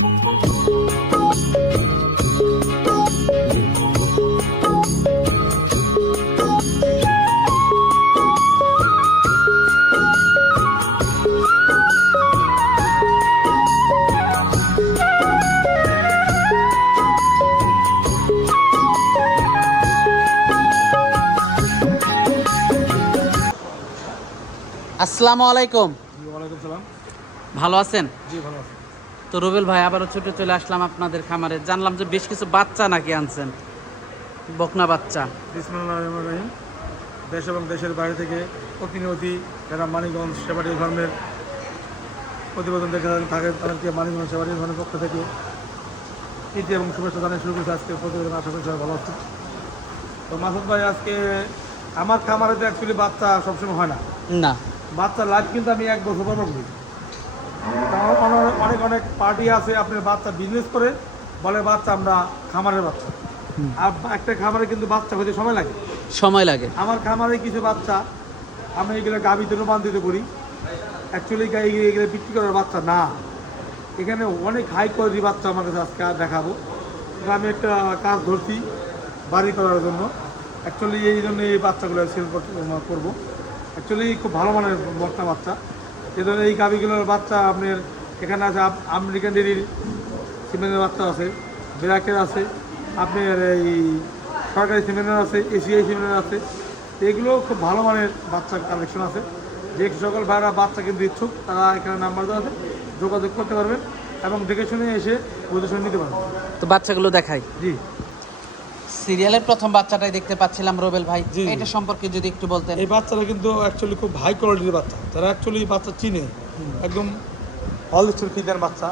আসসালামু আলাইকুম। ভালো আছেন? জি ভালো আছি। তো রুবেল ভাই আবারও ছুটে চলে আসলাম আপনাদের খামারে। জানলাম যে বেশ কিছু বাচ্চা নাকি আনছেন। বকনা বাচ্চা। রহিম। দেশ এবং দেশের বাইরে থেকে প্রতিনিয়তি যারা মানিকগঞ্জ সেবাটি ফার্মের প্রতিবেদন দেখে থাকে তাদেরকে মানিকগঞ্জ সেবাটি ফার্মের পক্ষ থেকে ইতি এবং শুভেচ্ছা জানিয়ে শুরু করেছে আজকে প্রতিবেদন। আশা করি সবাই ভালো আছে তো মাসুদ ভাই আজকে আমার খামারে তো অ্যাকচুয়ালি বাচ্চা সবসময় হয় না। না। বাচ্চা লাইফ কিন্তু আমি এক বছর পর করি অনেক- অনেক পার্টি আছে আপনার বাচ্চা বিজনেস করে বলে বাচ্চা আমরা খামারের বাচ্চা। আর একটা খামারে কিন্তু বাচ্চা হতে সময় লাগে। সময় লাগে। আমার খামারে কিছু বাচ্চা আমি এগুলো গাভীতে রূপান্তরিত করি। অ্যাকচুয়ালি এগুলো বিক্রি করার বাচ্চা না। এখানে অনেক হাই কোয়ালিটি বাচ্চা আমার কাছে আজকে দেখাবো। আমি একটা কাজ ধরছি বাড়ি করার জন্য। অ্যাকচুয়ালি এই জন্য এই বাচ্চাগুলো সেল করব। অ্যাকচুয়ালি খুব ভালো মানের বর্তা বাচ্চা। এই জন্য এই গাভিগুলোর বাচ্চা আপনার এখানে আছে আমেরিকান ডেরির সিমেন্টের বাচ্চা আছে ব্ল্যাকের আছে আপনার এই সরকারি সিমেন্টের আছে এসিআই সিমেন্টের আছে। এগুলো খুব ভালো মানের বাচ্চা কালেকশন আছে। যে সকল ভাইরা বাচ্চা কিন্তু ইচ্ছুক তারা এখানে নাম্বার দেওয়া আছে যোগাযোগ করতে পারবেন এবং দেখে শুনে এসে বুঝে শুনে নিতে পারবেন। তো বাচ্চাগুলো দেখাই। জি। সিরিয়ালের প্রথম বাচ্চাটাই দেখতে পাচ্ছিলাম রুবেল ভাই। এটা সম্পর্কে যদি একটু বলতেন। এই বাচ্চারা কিন্তু অ্যাকচুয়ালি খুব হাই কোয়ালিটির বাচ্চা। তারা অ্যাকচুয়ালি বাচ্চা চিনে। একদম হলস্টের ফিদার বাচ্চা।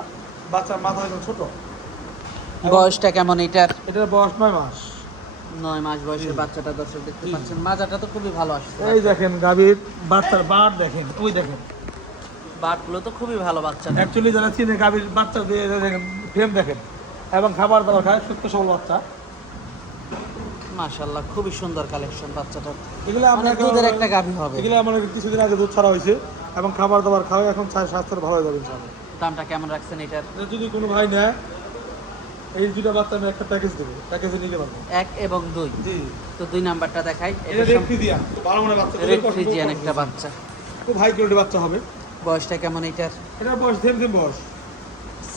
বাচ্চার মাথা একদম ছোট। বয়সটা কেমন এটার? এটার বয়স নয় মাস। নয় মাস বয়সের বাচ্চাটা দর্শক দেখতে পাচ্ছেন। মাজাটা তো খুবই ভালো আসছে। এই দেখেন গাভীর বাচ্চার বার দেখেন ওই দেখেন। বাটগুলো তো খুবই ভালো বাচ্চা। অ্যাকচুয়ালি যারা চিনে গাভীর বাচ্চা দিয়ে দেখেন ফ্রেম দেখেন। এবং খাবার দাবার খায় সুস্থ সবল বাচ্চা। মাশাল্লাহ খুবই সুন্দর কালেকশন বাচ্চাটা এগুলো আমরা অনেক দুধের একটা গাভী হবে। এগুলো আমার কিছুদিন আগে দুধ ছাড়া হয়েছে এবং খাবার দাবার খাওয়া এখন স্বা- স্বাস্থ্যের ভালো যাবে ইনশাআল্লাহ। দামটা কেমন রাখছেন এটার? যদি কোনো ভাই নেয় এই দুটো বাচ্চা আমি একটা প্যাকেজ দেবো। প্যাকেজে নিতে পারব। এক এবং দুই? জি। তো দুই নাম্বারটা দেখাই। এটা রেড ফ্রিজিয়ান ভালো মনে বাচ্চা রেড ফ্রিজিয়ান একটা বাচ্চা। খুব হাই কোয়ালিটি বাচ্চা হবে। বয়সটা কেমন এটার? এটার বয়স সেম সেম বয়স।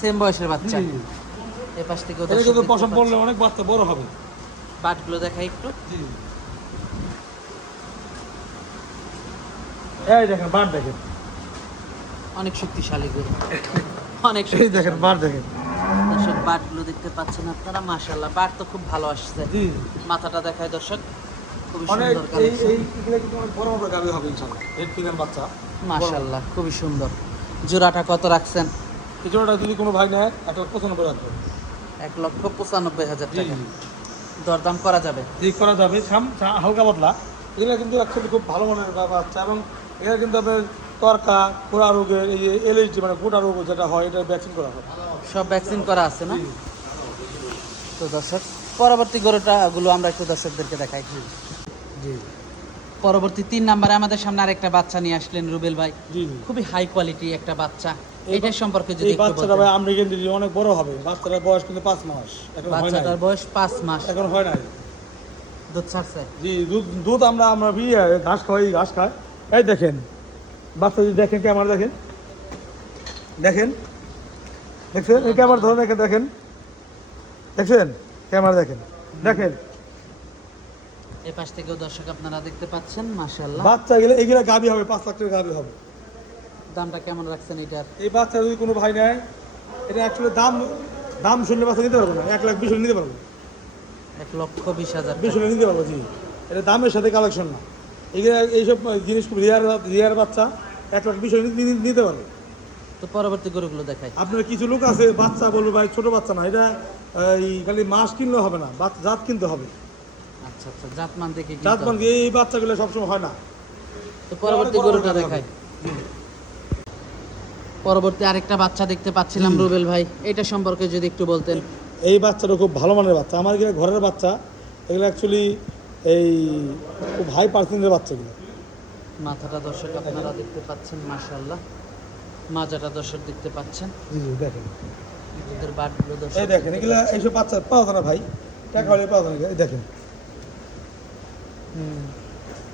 সেম বয়সের বাচ্চা। এ পাশ থেকেও এটা দর্শক পশম পড়লে অনেক বাচ্চা বড় হবে। বাটগুলো দেখাই একটু। এই দেখেন বার দেখেন। অনেক শক্তিশালী গরু। অনেক এই দেখেন বার দেখেন। দর্শক বাটগুলো দেখতে পাচ্ছেন আপনারা? মাশাল্লাহ বাট তো খুব ভালো আসছে। মাথাটা দেখায় দর্শক খুবই সুন্দর এই কালেকশন কিন্তু বড় বড় গাভি হবে ইনশাআল্লাহ। রেড ফিগার বাচ্চা। মাশাল্লাহ খুবই সুন্দর। জোড়াটা কত রাখছেন? কিছুটা যদি কোনো ভাই নেয় পছন্দ করে রাখবে এক লক্ষ পঁচানব্বই হাজার টাকা। দরদাম করা যাবে। জি করা যাবে। সাম হালকা পাতলা। এগুলো কিন্তু অ্যাকচুয়ালি খুব ভালো মানের বা- বাচ্চা এবং এখানে কিন্তু আপনার তরকা পোড়া রোগের এই এলএইচডি মানে গোটা রোগ যেটা হয় এটা ভ্যাকসিন করা হয়। সব ভ্যাকসিন করা আছে না? তো দর্শক পরবর্তী গরুটা গুলো আমরা একটু দর্শকদেরকে দেখাই। জি। পরবর্তী তিন নাম্বারে আমাদের সামনে আরেকটা বাচ্চা নিয়ে আসলেন রুবেল ভাই। খুবই হাই কোয়ালিটি একটা বাচ্চা। এটার সম্পর্কে যদি বাচ্চাটা ভাই আমেরিকান ডিজি অনেক বড় হবে। বাচ্চাটার বয়স কিন্তু পাঁচ মাস। এখন হয় বাচ্চাটার বয়স পাঁচ মাস। এখন হয় নাই। দুধ ছাড়ছে? জি দুধ দুধ আমরা আমরা বিয়ে ঘাস খাওয়াই ঘাস খাই। এই দেখেন বাচ্চা যদি দেখেন ক্যামেরা দেখেন। দেখেন। দেখছেন? এই ক্যামেরা ধরে দেখেন দেখেন। দেখছেন? ক্যামেরা দেখেন। দেখেন। এ পাশ থেকেও দর্শক আপনারা দেখতে পাচ্ছেন মাশাল্লাহ বাচ্চা এগুলো এগুলো গাবি হবে পাঁচ লাখ টাকা গাবি হবে। দামটা কেমন রাখছেন এটার? এই বাচ্চা যদি কোনো ভাই নেয় এটা অ্যাকচুয়ালি দাম দাম শুনলে বাচ্চা নিতে পারব না। এক লাখ বিশ হলে নিতে পারব। এক লক্ষ বিশ হাজার বিশ হলে নিতে পারব জি। এটা দামের সাথে কালেকশন না। এগুলো এইসব জিনিস রিয়ার রিয়ার বাচ্চা এক লাখ বিশ হলে নিতে পারবে। তো পরবর্তী গরুগুলো দেখাই। আপনার কিছু লোক আছে বাচ্চা বলবে ভাই ছোট বাচ্চা না এটা এই খালি মাস কিনলে হবে না জাত কিনতে হবে। আচ্ছা আচ্ছা জাতমান দেখে কিনতে জাত। মান এই বাচ্চাগুলো সবসময় হয় না। তো পরবর্তী গরুটা দেখাই। পরবর্তী আরেকটা বাচ্চা দেখতে পাচ্ছিলাম রুবেল ভাই। এটা সম্পর্কে যদি একটু বলতেন। এই বাচ্চাটা খুব ভালো মানের বাচ্চা। আমার এগুলো ঘরের বাচ্চা। এগুলো অ্যাকচুয়ালি এই খুব হাই পার্সেন্টের বাচ্চাগুলো মাথাটা দর্শক আপনারা দেখতে পাচ্ছেন মাশাল্লাহ মাজাটা দর্শক দেখতে পাচ্ছেন। জি জি দেখেন। দুধের বাটগুলো দর্শক এই দেখেন এগুলা এইসব বাচ্চা পাওয়া যায় না ভাই। টাকা হলে পাওয়া যায় না। এই দেখেন। হুম।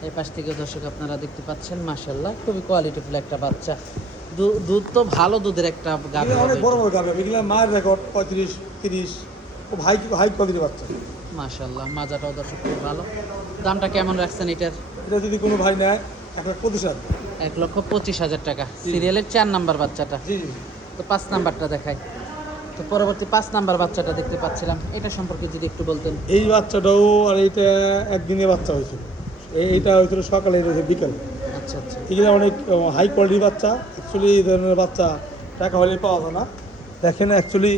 এই পাশ থেকে দর্শক আপনারা দেখতে পাচ্ছেন মাশাল্লাহ খুবই কোয়ালিটিফুল একটা বাচ্চা। দুধ তো ভালো দুধের একটা গাভী অনেক বড় বড় গাবি এগুলা মায়ের রেকর্ড পঁয়ত্রিশ তিরিশ। খুব হাই হাই কোয়ালিটির বাচ্চা? মাশাল্লাহ মাজাটাও দর্শক খুব ভালো। দামটা কেমন রাখছেন এটার? এটা যদি কোনো ভাই নেয় এক লাখ পঁচিশ হাজার। এক লক্ষ পঁচিশ হাজার টাকা। সিরিয়ালের চার নাম্বার বাচ্চাটা। জি জি তো পাঁচ নাম্বারটা দেখাই। তো পরবর্তী পাঁচ নাম্বার বাচ্চাটা দেখতে পাচ্ছিলাম। এটা সম্পর্কে যদি একটু বলতেন। এই বাচ্চাটাও আর এইটা একদিনে বাচ্চা হয়েছিল। এই- এইটা হয়েছিল সকালে এটা বিকালে। আচ্ছা আচ্ছা। এগুলো অনেক হাই কোয়ালিটির বাচ্চা। অ্যাকচুয়ালি এই ধরনের বাচ্চা টাকা হলে পাওয়া যায় না। দেখেন অ্যাকচুয়ালি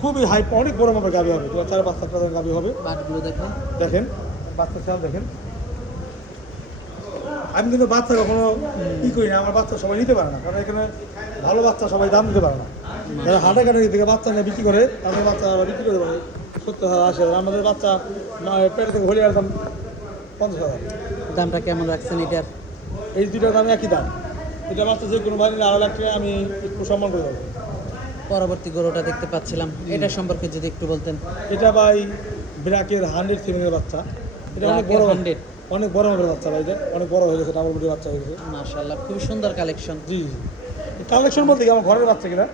খুবই হাই অনেক বড় মাপের গাভি হবে। তোমার চার বাচ্চা টাকার গাভি হবে। বাটগুলো দেখেন। দেখেন বাচ্চা চাল দেখেন। আমি কিন্তু বাচ্চা কখনো ই করি না আমার বাচ্চা সবাই নিতে পারে না। কারণ এখানে ভালো বাচ্চা সবাই দাম দিতে পারে না। যারা হাটে কাটে থেকে বাচ্চা নিয়ে বিক্রি করে তাদের বাচ্চা আবার বিক্রি করে দেবে সত্তর হাজার আশি হাজার। আমাদের বাচ্চা না পেটে থেকে হলে দাম পঞ্চাশ হাজার। দামটা কেমন রাখছেন এটার? এই দুটার দাম একই দাম। এটা বাচ্চা যে কোনো ভাই নিলে আড়াই লাখ টাকা আমি একটু সম্মান করে দেবো। পরবর্তী গরুটা দেখতে পাচ্ছিলাম। এটা সম্পর্কে যদি একটু বলতেন। এটা ভাই ব্রাকের হান্ড্রেড সেভেনের বাচ্চা। এটা অনেক বড় হান্ড্রেড? অনেক বড় মাপের বাচ্চা ভাই এটা। অনেক বড় হয়ে গেছে ডাবল বডির বাচ্চা হয়ে গেছে। মাশাল্লাহ খুবই সুন্দর কালেকশন জি জি। কালেকশন বলতে কি আমার ঘরের বাচ্চা কিনা?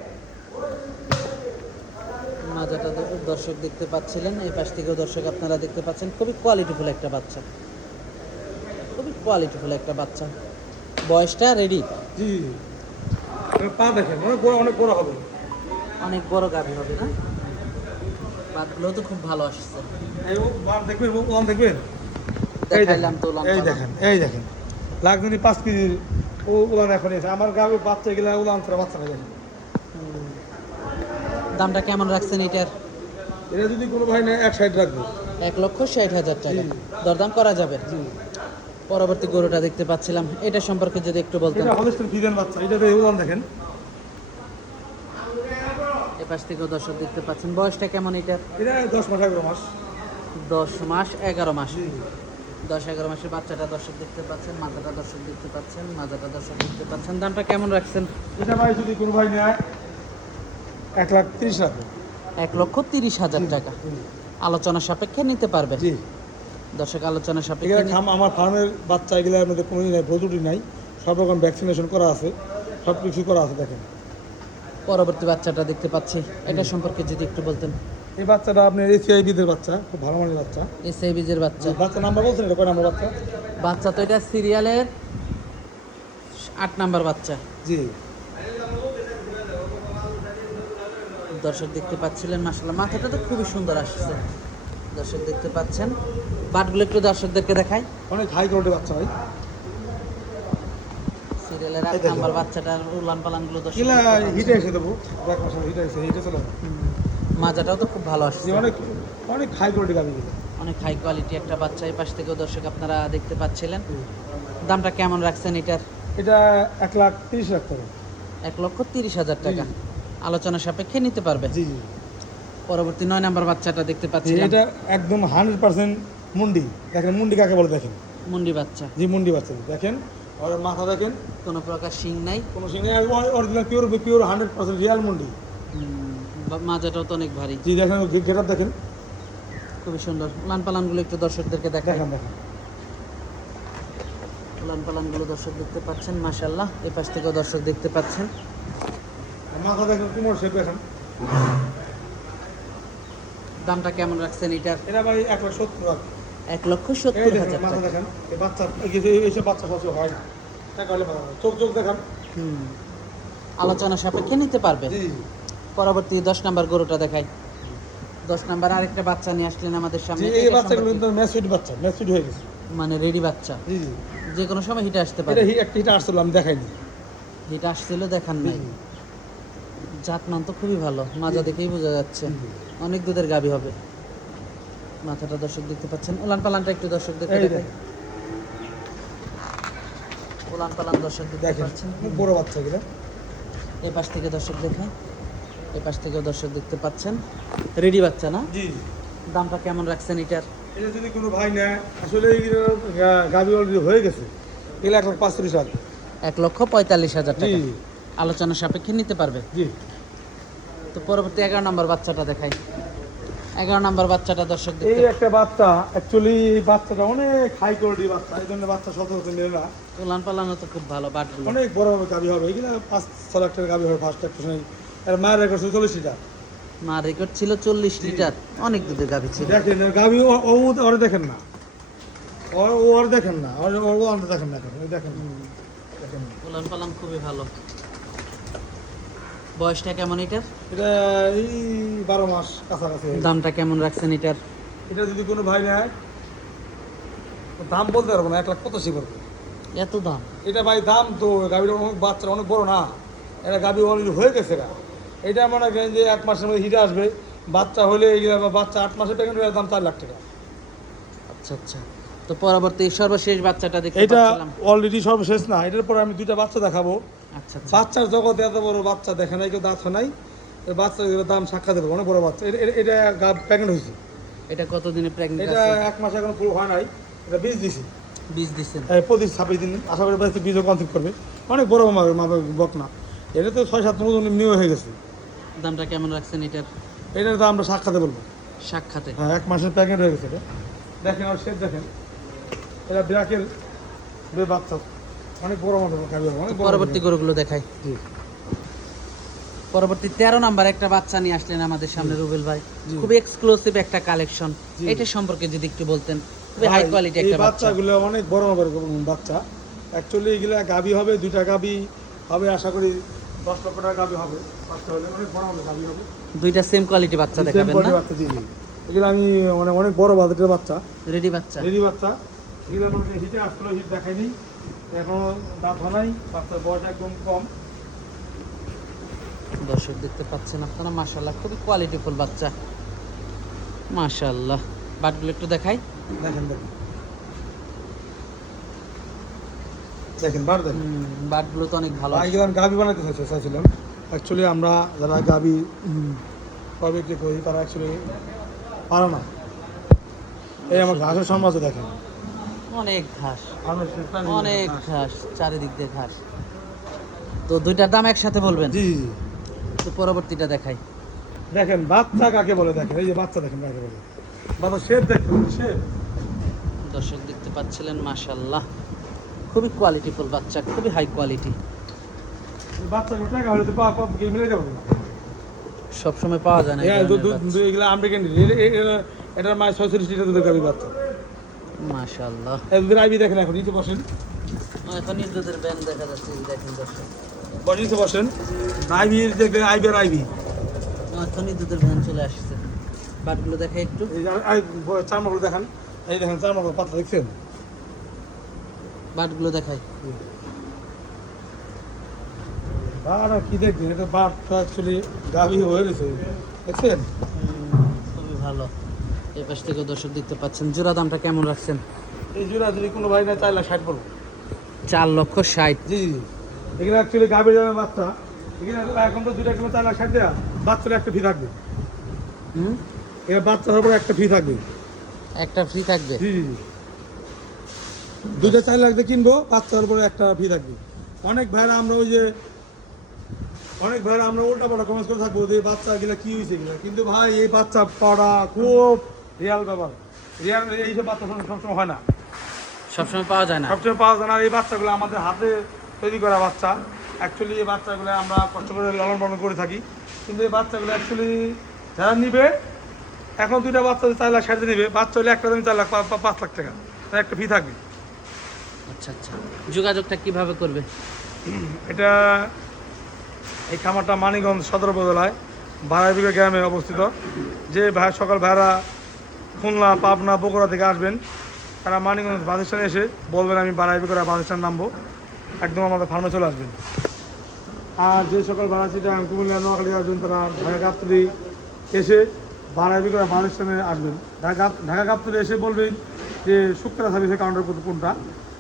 মাজাটা দর্শক দেখতে পাচ্ছিলেন। এই পাশ থেকেও দর্শক আপনারা দেখতে পাচ্ছেন খুবই কোয়ালিটিফুল একটা বাচ্চা। খুবই কোয়ালিটিফুল একটা বাচ্চা। বয়সটা রেডি জি। এবার পা দেখেন অনেক বড় অনেক বড় হবে। অনেক বড় গাভী হবে না? বাদগুলো তো খুব ভালো আসছে। এই দেখবেন দেখবেন এই দেখাইলাম দেখেন, তো এই দেখেন এই দেখেন। লাগজনি পাঁচ কেজির ও উলান এখন এসে আমার বাচ্চা গেলে উলান ছাড়া বাচ্চা না। দেখেন দামটা কেমন রাখছেন এটার? এটা যদি কোনো ভাই নেয় এক সাইড রাখবে। এক লক্ষ ষাট হাজার টাকা। দরদাম করা যাবে? পরবর্তী গরুটা দেখতে পাচ্ছিলাম। এটা সম্পর্কে যদি একটু বলতেন। বাচ্চা এটা দেখেন। এ পাশ থেকেও দর্শক দেখতে পাচ্ছেন। বয়সটা কেমন এটা? দশ মাস এগারো মাস। দশ মাস এগারো মাস। দশ এগারো মাসের বাচ্চাটা দর্শক দেখতে পাচ্ছেন মাথাটা দর্শক দেখতে পাচ্ছেন মাজাটা দর্শক দেখতে পাচ্ছেন। দামটা কেমন রাখছেন? এটা ভাই যদি কোনো ভাই নেয় এক লাখ তিরিশ রাখবে এক লক্ষ তিরিশ হাজার টাকা। আলোচনা সাপেক্ষে নিতে পারবে জি। দর্শক আলোচনা সাপেক্ষে খাম আমার ফার্মের বাচ্চা এগুলোর মধ্যে কোনো নাই ভোজুটি নাই। সব রকম ভ্যাকসিনেশন করা আছে সব কিছু করা আছে দেখেন। পরবর্তী বাচ্চাটা দেখতে পাচ্ছি। এটা সম্পর্কে যদি একটু বলতেন। এই বাচ্চাটা আপনার এসিআইবিদের বাচ্চা খুব ভালো মানের বাচ্চা। এস এই বীজের বাচ্চা বাচ্চা নাম্বার বলছেন এটা কয় নাম্বার বাচ্চা? বাচ্চা তো এটা সিরিয়ালের আট নাম্বার বাচ্চা। জি। দর্শক দেখতে পাচ্ছিলেন মাসাল্লাহ মাথাটা তো খুবই সুন্দর আসছে। দর্শক দেখতে পাচ্ছেন। বাটগুলো একটু দর্শকদেরকে দেখাই। অনেক হাই কোয়ালিটির বাচ্চা ভাই। সিরিয়ালের আট নাম্বার বাচ্চাটার উলান পালানগুলো দর্শক কিলা হিটে এসে দেবো। এক মাসে হিটে এসে হিটে চলে। মাজাটাও তো খুব ভালো আসছে। অনেক অনেক হাই কোয়ালিটি গাবি অনেক হাই কোয়ালিটি একটা বাচ্চা এই পাশ থেকেও দর্শক আপনারা দেখতে পাচ্ছিলেন। দামটা কেমন রাখছেন এটার? এটা এক লাখ তিরিশ লাখ টাকা। এক লক্ষ তিরিশ হাজার টাকা। আলোচনা সাপেক্ষে নিতে পারবে। জি জি। পরবর্তী নয় নাম্বার বাচ্চাটা দেখতে পাচ্ছি এটা একদম হান্ড্রেড পার্সেন্ট মুন্ডি। দেখেন মুন্ডি কাকে বলে দেখেন? মুন্ডি বাচ্চা। জি মুন্ডি বাচ্চা। দেখেন আর মাথা দেখেন। কোনো প্রকার শিং নাই। কোনো সিংহে original pure pure hundred percent real মুন্ডি। মাজাটাও তো অনেক ভারী। জি দেখেন গেটার দেখেন। খুবই সুন্দর। উলান পালানগুলো একটু দর্শকদেরকে দেখেন দেখেন। উলান পালানগুলো দর্শক দেখতে পাচ্ছেন মাশাল্লাহ এই পাশ থেকেও দর্শক দেখতে পাচ্ছেন। মাথা দেখেন কুমোর শেপ দেখেন। দামটা কেমন রাখছেন এটার? এটা ভাই এক লাখ সত্তর এক লক্ষ সত্তর হাজার মাথা দেখেন বাচ্চা এই যে- এইসব বাচ্চা সবসময় হয় না টাকা হলে মাথা চোখ চোখ দেখান। হুম। আলোচনা সাপেক্ষে নিতে পারবে পরবর্তী দশ নাম্বার গরুটা দেখাই। দশ নাম্বার আরেকটা বাচ্চা নিয়ে আসলেন আমাদের সামনে। এই বাচ্চাগুলো কিন্তু ম্যাচুইড বাচ্চা ম্যাচুইড হয়ে গেছে। মানে রেডি বাচ্চা। জি জি। যে কোনো সময় হিটে আসতে পারে। হি- একটা হিটা আসছিল আমি দেখাইনি। হিটে আসছিল দেখান নাই। জাতমান তো খুবই ভালো মাজা দেখেই বোঝা যাচ্ছে। অনেক দুধের গাবি হবে। মাথাটা দর্শক দেখতে পাচ্ছেন। উলান পালানটা একটু দর্শক দেখতে দেখেন। উলান পালান দর্শক দেখতে পাচ্ছেন। বড় বাচ্চা এগুলো এই পাশ থেকে দর্শক দেখায় এই পাশ থেকেও দর্শক দেখতে পাচ্ছেন। রেডি বাচ্চা না? জি দামটা কেমন রাখছেন এটার? এটা যদি কোনো ভাই নেয় আসলে এইগুলো গা- অলরেডি হয়ে গেছে। লাখ এক লক্ষ পঁয়তাল্লিশ হাজার টাকা। আলোচনা সাপেক্ষে নিতে পারবে। জি। তো পরবর্তী এগারো নম্বর বাচ্চাটা দেখাই। এগারো নম্বর বাচ্চাটা দর্শক এই একটা বাচ্চা অ্যাকচুয়ালি এই বাচ্চাটা অনেক হাই কোয়ালিটি বাচ্চা এই জন্য বাচ্চা সচরাচর নেয় না উলান পালানো তো খুব ভালো বাটগুলো অনেক বড় হবে গাবি হবে এগুলো পাঁচ ছ লাখ টাকার গাবি হবে ফার্স্ট একটা সময় আর মায়ের রেকর্ড ছিল চল্লিশ লিটার। মা রেকর্ড ছিল চল্লিশ লিটার অনেক দুধের গাবি ছিল। দেখেন গাবি ও- ও ওরে দেখেন না। ওর ও আর দেখেন না ওর ও ও আর দেখেন না দেখেন দেখেন না। উলান পালান খুবই ভালো। বয়সটা কেমন এটার? এটা এই বারো মাস কাছাকাছি দামটা কেমন রাখছেন এটার? এটা যদি কোনো ভাই নেয় দাম বলতে পারব না এক লাখ পঁচাশি করব এত দাম? এটা ভাই দাম তো গাভীটা অনেক বাচ্চা অনেক বড় না। এটা গাভী অলরেডি হয়ে গেছে গা। এটা মনে করেন যে এক মাসের মধ্যে হিটে আসবে। বাচ্চা হলে বাচ্চা আট মাসের প্যাকেট দাম চার লাখ টাকা। আচ্ছা আচ্ছা। তো পরবর্তী সর্বশেষ বাচ্চাটা দেখতে এটা অলরেডি সর্বশেষ না এটার পরে আমি দুইটা বাচ্চা দেখাবো। বাচ্চার জগতে এত বড় বাচ্চা দেখে নাই কেউ দাঁত নাই বাচ্চাগুলোর দাম সাক্ষাৎ দেবো অনেক বড় বাচ্চা। এটা- প্যাকেট হয়েছে। এটা কতদিনে প্রেগনেন্ট এটা এক মাস এখন পুরো হয় নাই এটা বীজ দিছি। বীজ দিচ্ছেন পঁচিশ ছাব্বিশ দিন আশা করি বাড়িতে বীজও কনসেপ্ট করবে। অনেক বড় মা মা বক না। এটা তো ছয় সাত মাস নিয়ে হয়ে গেছে। দামটা কেমন রাখছেন এটার? এটার দাম আমরা সাক্ষাতে বলব। সাক্ষাতে? হ্যাঁ এক মাসের প্যাকেট হয়ে গেছে এটা। দেখেন আর শেড দেখেন। এটা ব্র্যাকের বাচ্চা। অনেক বড় অনেক পরবর্তী গরুগুলো দেখাই। পরবর্তী তেরো নাম্বার একটা বাচ্চা নিয়ে আসলেন আমাদের সামনে রুবেল ভাই। খুবই এক্সক্লুসিভ একটা কালেকশন এটা সম্পর্কে যদি একটু বলতেন খুবই হাই কোয়ালিটি একটা বাচ্চা। বাচ্চাগুলো অনেক বড় হবে বাচ্চা। অ্যাকচুয়ালি এগুলা গাবি হবে দুইটা গাবি হবে আশা করি দশ লক্ষ টাকা গাবি হবে। বাচ্চা হলে অনেক বড় হবে গাবি হবে। দুইটা সেম কোয়ালিটি বাচ্চা দেখাবেন না? বাচ্চা জি জি। এগুলো আমি মানে অনেক বড় বাজেটের বাচ্চা। রেডি বাচ্চা। রেডি বাচ্চা। এগুলো হিটে আসলো হিট দেখায়নি। এখনও দাঁত নাই বাচ্চার বয়স একদম কম। দর্শক দেখতে পাচ্ছেন আপনারা মাশাল্লাহ খুবই কোয়ালিটিফুল বাচ্চা। মাশাল্লাহ বাটগুলো একটু দেখাই। দেখেন দেখেন। দেখেন বার দেখেন। বাটগুলো তো অনেক ভালো আমি গাবি বানাতে চাইছিলাম। অ্যাকচুয়ালি আমরা যারা গাবি বিক্রি করি তারা অ্যাকচুয়ালি পারে না। এই আমার ঘাসের সম্রাজ্য দেখেন। অনেক ঘাস। অনেক ঘাস। চারিদিক দিয়ে ঘাস। তো দুইটার দাম একসাথে বলবেন? জি জি তো পরবর্তীটা দেখাই। দেখেন বাচ্চা কাকে বলে দেখেন? এই যে বাচ্চা দেখেন কাকে বলে? বাচ্চা শেপ দেখেন শেপ দর্শক দেখতে পাচ্ছিলেন মাশাল্লাহ খুবই কোয়ালিটিফুল বাচ্চা খুবই হাই কোয়ালিটি বাচ্চাগুলো টাকা হলে তো পা পা মিলে যাবে। সবসময় পাওয়া যায় না বাচ্চা। এগুলো আমেরিকান এটার মায়ের ছয়চল্লিশ লিটার দুধের গাবি বাচ্চা। মাশাল্লাহ এই দুধের আইবি দেখেন এখন নিচে বসেন। এখন ব্যান দেখা যাচ্ছে দেখেন দর্শক। নিচে বসেন। আইবি দেখবেন আইবি আর আইবি। দুধের ভ্যান চলে আসছে। বাটগুলো দেখাই একটু। মাগুলো দেখান। এই দেখেন চার মাগুলো পাতা দেখছেন? বাটগুলো দেখাই। আর কি দেখবেন? এটা বাট অ্যাকচুয়ালি গাভি হয়ে গেছে। দেখছেন? খুবই ভালো। এই পাশ থেকে দর্শক দেখতে পাচ্ছেন। জোড়া দামটা কেমন রাখছেন? এই জোড়া যদি কোনো ভাই না চার লাখ ষাট পড়ব। চার লক্ষ ষাট। জি জি এখানে অ্যাকচুয়ালি গাভীর দামে বাচ্চা। এখানে এখন তো দুইটা কিলো চার লাখ ষাট দেওয়া বাচ্চার একটা ফি থাকবে। হুম? এখানে বাচ্চা হওয়ার পরে একটা ফি থাকবে। একটা ফ্রি থাকবে? জি জি জি। দুইটা চার লাখ দিয়ে কিনবো বাচ্চা হওয়ার পরে একটা ফি থাকবে। অনেক ভাইরা আমরা ওই যে অনেক ভাইরা আমরা উল্টা পাল্টা কমেন্ট করে থাকব যে বাচ্চা গেলে কি হয়েছে কিন্তু ভাই এই বাচ্চা পাওয়া খুব রিয়াল ব্যাপার। রিয়াল এইসব বাচ্চা সবসময় হয় না। সবসময় পাওয়া যায় না। সবসময় পাওয়া যায় না। এই বাচ্চাগুলো আমাদের হাতে তৈরি করা বাচ্চা অ্যাকচুয়ালি এই বাচ্চাগুলো আমরা কষ্ট করে লালন পালন করে থাকি। কিন্তু এই বাচ্চাগুলো অ্যাকচুয়ালি যারা নিবে এখন দুইটা বাচ্চা চার লাখ ষাট নিবে। বাচ্চা হলে একটা দাম চার লাখ পাঁচ লাখ টাকা। তার একটা ফি থাকবে। আচ্ছা আচ্ছা। যোগাযোগটা কীভাবে করবে? এটা এই খামারটা মানিকগঞ্জ সদর উপজেলায় ভাড়াবিঘা গ্রামে অবস্থিত। যে ভাই সকাল ভাড়া খুলনা, পাবনা, বগুড়া থেকে আসবেন। তারা মানিকগঞ্জ বাস এসে বলবেন, আমি বাড়াইবিঘা বাস স্ট্যান্ড নামবো। একদম আমাদের ফার্মে চলে আসবেন। আর যে সকল ভাড়া কুমিল্লা, নোয়াখালী আসবেন তারা ঢাকা গাবতলি এসে বাড়াইবিঘা বাস স্ট্যান্ডে আসবেন। ঢাকা ঢাকা গাবতলি এসে বলবেন যে, শুক্রা সার্ভিসের কাউন্টার কোনটা?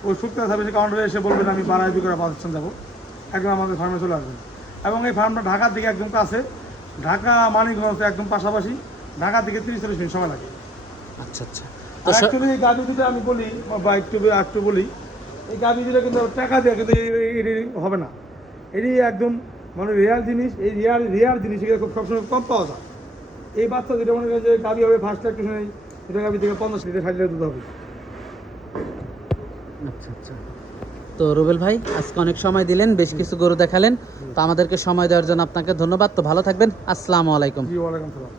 ওই শুক্রা সার্ভিসের কাউন্টারে এসে বলবেন, আমি বাড়াইবিঘা বাস স্ট্যান্ড যাব। একদম আমাদের ফার্মে চলে আসবেন। এবং এই ফার্মটা ঢাকার দিকে একদম কাছে। ঢাকা, মানিকগঞ্জ একদম পাশাপাশি। ঢাকার দিকে তিরিশ চল্লিশ মিনিট সময় লাগে। আচ্ছা আচ্ছা। অ্যাকচুয়ালি এই গাড়ি দিতে আমি বলি বা একটু একটু বলি এই গাড়ি দিলে কিন্তু টাকা দিয়ে কিন্তু এটি হবে না। এটি একদম মানে রেয়ার জিনিস এই রেয়ার রেয়ার জিনিস এগুলো খুব সবসময় কম পাওয়া যায়। এই বাচ্চা যেটা মনে করেন যে গাবি হবে ফার্স্ট ল্যাকটেশনে এটা গাবি থেকে পঞ্চাশ লিটার ষাট লিটার দুধ হবে। আচ্ছা আচ্ছা। তো রুবেল ভাই আজকে অনেক সময় দিলেন বেশ কিছু গরু দেখালেন। তো আমাদেরকে সময় দেওয়ার জন্য আপনাকে ধন্যবাদ। তো ভালো থাকবেন। আসসালামু আলাইকুম। ওয়ালাইকুম সালাম।